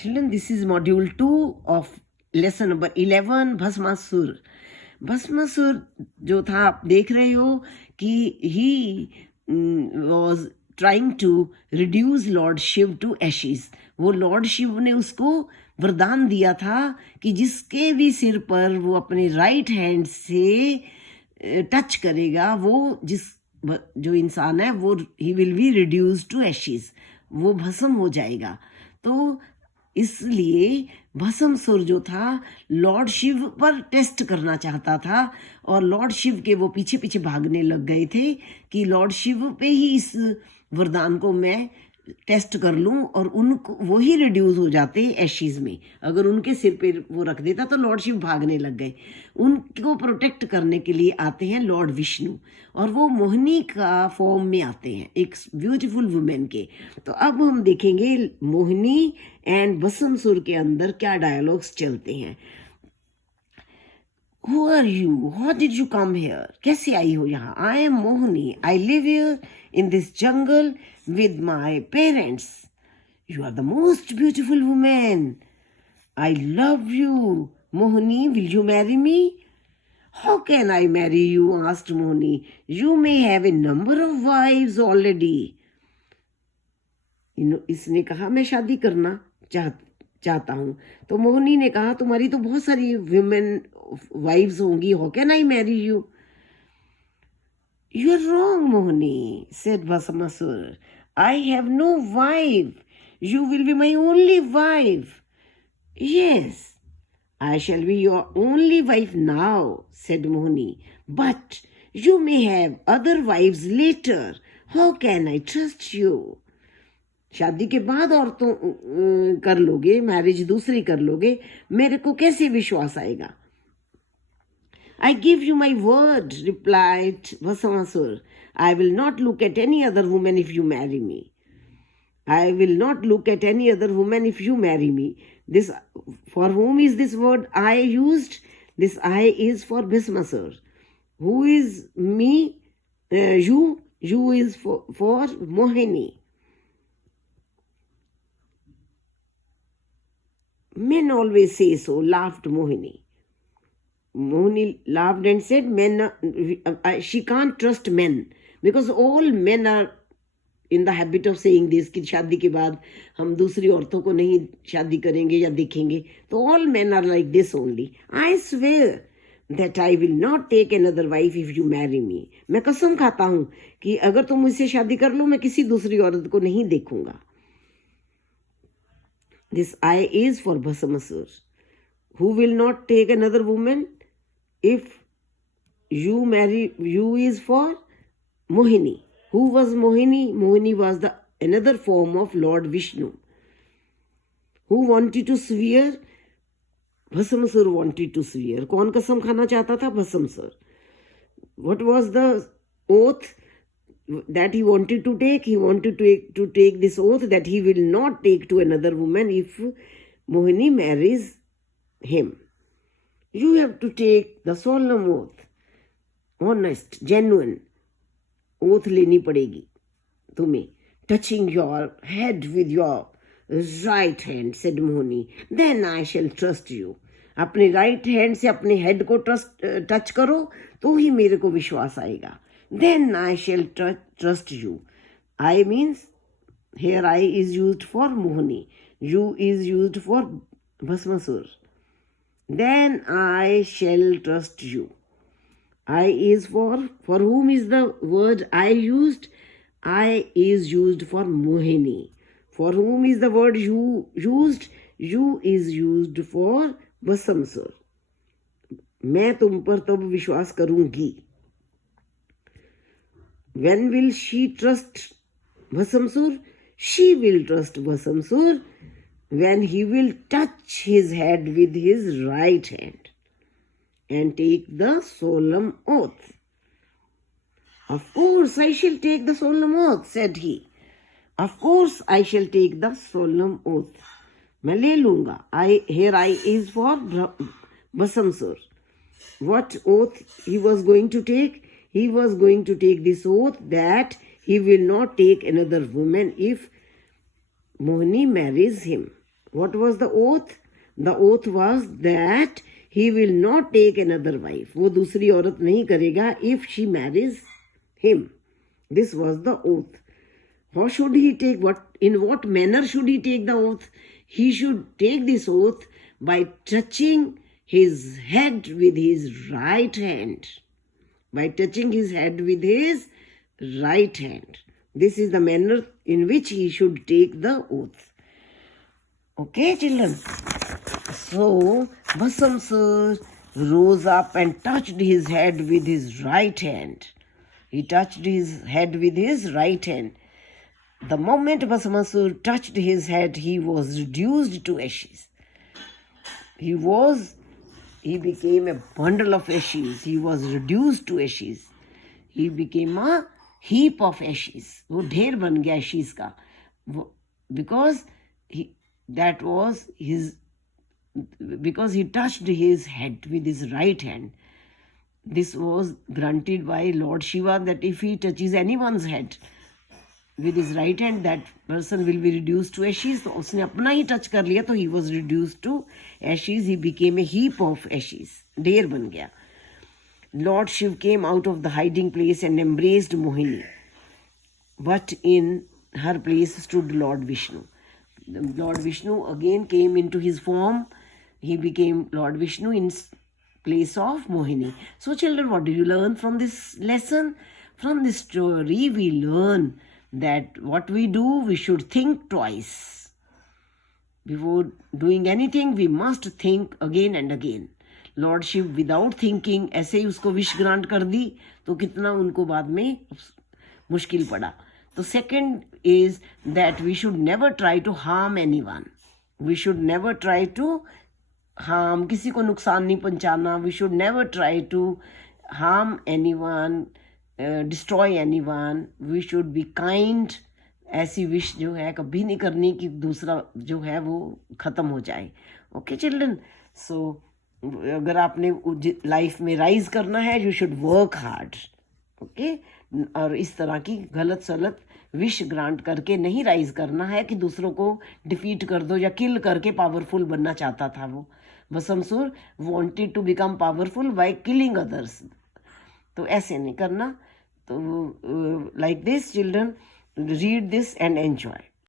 Children, this is module 2 of lesson number 11, Bhasmasur. Bhasmasur जो था आप देख रहे हो कि he was trying to reduce Lord Shiv to ashes. वो लॉर्ड शिव ने उसको वरदान दिया था कि जिसके भी सिर पर वो अपने राइट हैंड से टच करेगा, वो जो इंसान है वो ही will be reduce to ashes, वो भस्म हो जाएगा. तो इसलिए भस्मासुर जो था लॉर्ड शिव पर टेस्ट करना चाहता था और लॉर्ड शिव के वो पीछे पीछे भागने लग गए थे कि लॉर्ड शिव पे ही इस वरदान को मैं टेस्ट कर लूं और उनको वो ही रिड्यूस हो जाते एशीज में. अगर उनके सिर पे वो रख देता तो लॉर्ड शिव भागने लग गए. उनको प्रोटेक्ट करने के लिए आते हैं लॉर्ड विष्णु और वो मोहिनी का फॉर्म में आते हैं, एक ब्यूटीफुल वुमेन के. तो अब हम देखेंगे मोहिनी एंड भस्मासुर के अंदर क्या डायलॉग्स चलते हैं. Who are you? How did you come here? कैसे आई हो यहाँ? I am Mohini. I live here in this jungle with my parents. You are the most beautiful woman. I love you. Mohini, will you marry me? How can I marry you? Asked Mohini. You may have a number of wives already. इसने कहा मैं शादी करना चाहता हूँ. तो मोहिनी ने कहा तुम्हारी तो बहुत सारी वुमेन वाइव्स होंगी. How can I marry you? You are wrong Mohini, said Bhasmasur. I have no wife. You will be my only wife. Yes, I shall be your only wife now, said Mohini. But you may have other wives later. How can I trust you? शादी के बाद और तो कर लोगे, marriage दूसरी कर लोगे, मेरे को कैसे विश्वास आएगा? I give you my word, replied Bhasamasur. I will not look at any other woman if you marry me. I will not look at any other woman if you marry me. This, for whom is this word I used? This I is for Bhasamasur. Who is me? You. You is for Mohini. Men always say so, laughed Mohini. Mohini laughed and said, men, she can't trust men because all men are in the habit of saying this कि शादी के बाद हम दूसरी औरतों को नहीं शादी करेंगे या देखेंगे. तो all men are like this only. I swear that I will not take another wife if you marry me. मैं कसम खाता हूँ कि अगर तुम मुझसे शादी कर लो मैं किसी दूसरी औरत को नहीं देखूंगा. This I is for Bhasamasur. Who will not take another woman if you marry? You is for Mohini. Who was Mohini? Mohini was the another form of Lord Vishnu. Who wanted to swear? Bhasamasur wanted to swear. कौन कसम खाना चाहता था? Bhasamasur. What was the oath that he wanted to take? He wanted to take this oath that he will not take to another woman if Mohini marries him. You have to take the solemn oath. Honest, genuine. Oath लेनी पड़ेगी तुम्हें. Touching your head with your right hand, said Mohini. Then I shall trust you. अपने right hand से अपने head को touch करो तो ही मेरे को विश्वास आएगा. Then I shall trust you. I means here I is used for Mohini, you is used for Bhasmasur. Then I shall trust you. I is for whom is the word I used? I is used for Mohini. For whom is the word you used? You is used for Bhasamasur. मैं तुम पर तब विश्वास करूंगी. When will she trust Bhasamasur? She will trust Bhasamasur when he will touch his head with his right hand and take the solemn oath. Of course I shall take the solemn oath, said he. Of course I shall take the solemn oath. मैं ले लूंगा. Here I is for Bhasamasur. What oath he was going to take? He was going to take this oath that he will not take another woman if Mohini marries him. What was the oath? The oath was that he will not take another wife. वो दूसरी औरत नहीं करेगा if she marries him. This was the oath. How should he take in what manner should he take the oath? He should take this oath by touching his head with his right hand. By touching his head with his right hand. This is the manner in which he should take the oath. Okay, children. So, Basam sir rose up and touched his head with his right hand. He touched his head with his right hand. The moment Basamasur touched his head, he was reduced to ashes. He became a bundle of ashes. He was reduced to ashes. He became a heap of ashes. वो ढेर बन गया ashes का. Because he touched his head with his right hand. This was granted by Lord Shiva that if he touches anyone's head with his right hand, that person will be reduced to ashes. तो उसने अपना ही touch कर लिया, तो he was reduced to ashes. He became a heap of ashes. ढेर बन गया. Lord Shiv came out of the hiding place and embraced Mohini. But in her place stood Lord Vishnu. Lord Vishnu again came into his form. He became Lord Vishnu in place of Mohini. So children, what do you learn from this lesson? From this story we learn that what we do, we should think twice. Before doing anything, we must think again and again. Lord Shiv without thinking ऐसे ही उसको wish grant कर दी, तो कितना उनको बाद में मुश्किल पड़ा. The second is that we should never try to harm anyone. We should never try to harm, किसी को नुकसान नहीं पहुंचाना. We should never try to harm anyone, destroy anyone. We should be kind. ऐसी विश जो है कभी नहीं करनी कि दूसरा जो है वो ख़त्म हो जाए. Okay children, so अगर आपने लाइफ में राइज करना है, you should work hard. Okay, और इस तरह की गलत सलत विश ग्रांट करके नहीं राइज करना है कि दूसरों को डिफीट कर दो या किल करके पावरफुल बनना चाहता था वो. Bhasmasur wanted to become powerful by killing others. तो ऐसे नहीं करना. तो like this children, read this and enjoy.